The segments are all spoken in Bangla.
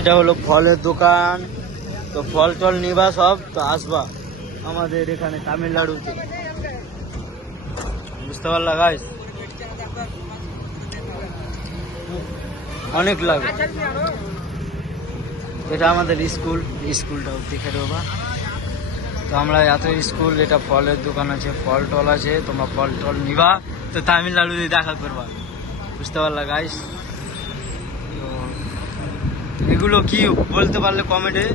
এটা হলো ফলের দোকান। তো ফল টল নিবা সব তো আসবা আমাদের এখানে তামিলনাড়ুতে, বুঝতে পারলা গাইস? অনেক লাগে। এটা আমাদের স্কুলটাও দেখে দেবা। তো আমরা এত স্কুল, এটা ফলের দোকান আছে, ফল টল আছে, তোমরা ফল টল নিবা তো তামিলনাড়ুতে দেখা করবা, বুঝতে পারলা গাইস? তো এগুলো কি বলতে পারলে কমেন্টে।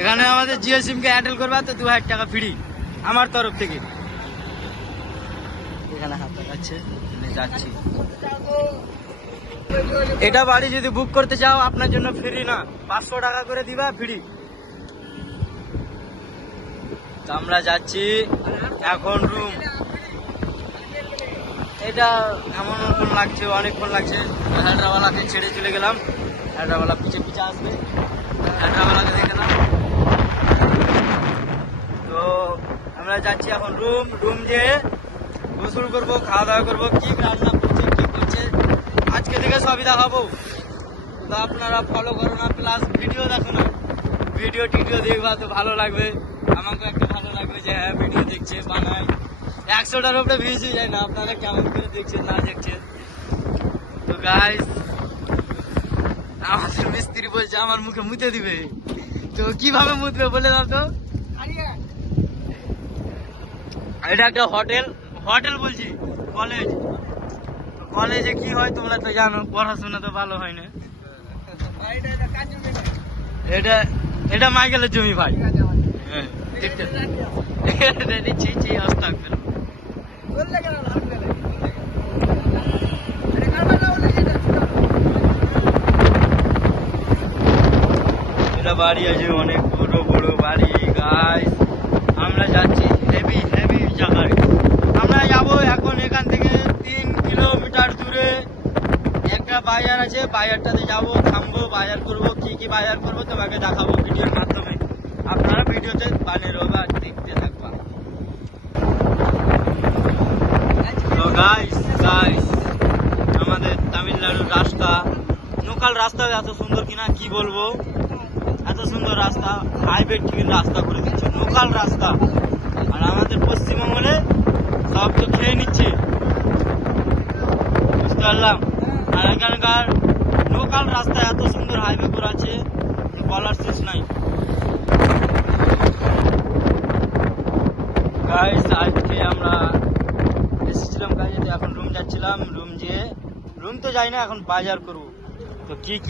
এখানে আমাদের জিও সিমকে অ্যাডেল করবা তো 2000 টাকা ফ্রি আমার তরফ থেকে। এখানে হাত দেখাচ্ছে, যাচ্ছি। এটা বাড়ি যদি বুক করতে চাও আপনার জন্য ফ্রি না, 500 টাকা করে দিবা ফ্রি। তো আমরা যাচ্ছি এখন রুম। এটা এমন লাগছে, অনেকক্ষণ লাগছে। হায়দ্রাবাদকে ছেড়ে চলে গেলাম, হায়দ্রাবাদ পিছে পিছে আসবে, হায়দ্রাবাদকে দেখে নাম। তো আমরা যাচ্ছি এখন রুম যেয়ে গোসল করবো, খাওয়া দাওয়া করবো, কি রান্না করছে কি করছে আজকে থেকে সবই দেখাবো। তো আপনারা ফলো করো না, প্লাস ভিডিও দেখো না, ভিডিও টিডিও দেখবা তো ভালো লাগবে, আমাকে একটা ভালো লাগবে যে হ্যাঁ ভিডিও দেখছে বানায়। 100টার উপরে ভিউজ যায় না, আপনারা কেমন করে দেখছেন না দেখছেন। তো গাইস আমাদের মিস্ত্রি বলছে আমার মুখে মুতে দিবে, তো কিভাবে মুতবে বলে দাও তো। এটা একটা হোটেল বলছি, কলেজে কি হয় তোমরা তো জানো, পড়াশোনা তো ভালো হয় না। এটা মাইকেলের জমি ভাই। এটা বাড়ি আছে, অনেক বড় বড় বাড়ি গাইস। আমরা যাচ্ছি হেভি জায়গায়। আমরা যাবো এখন এখান থেকে 3 কিলোমিটার দূরে একটা বাজার আছে, বাজারটাতে যাবো, থামবো, বাজার করবো। কি বাজার করবো তোমাকে দেখাবো ভিডিওর মাধ্যমে, আপনারা ভিডিওতে বানিয়ে রবা, দেখতে থাকবা। তো গাইস আমাদের তামিলনাড়ুর রাস্তা, লোকাল রাস্তা এত সুন্দর কিনা কি বলবো, এত সুন্দর রাস্তা, হাইওয়ে টিভির রাস্তা করে দিচ্ছে, লোকাল রাস্তা। আর আমাদের পশ্চিমবঙ্গে সব তো খেয়ে নিচ্ছে, বুঝতে পারলাম। আর এখানকার লোকাল রাস্তা এত সুন্দর হাইওয়ে করা আছে বলার শেষ নাই গাইস। আজকে আমরা এসেছিলাম কাজে, এখন রুম যাচ্ছিলাম, রুম তো যাই না, এখন বাজার করবো। তো কি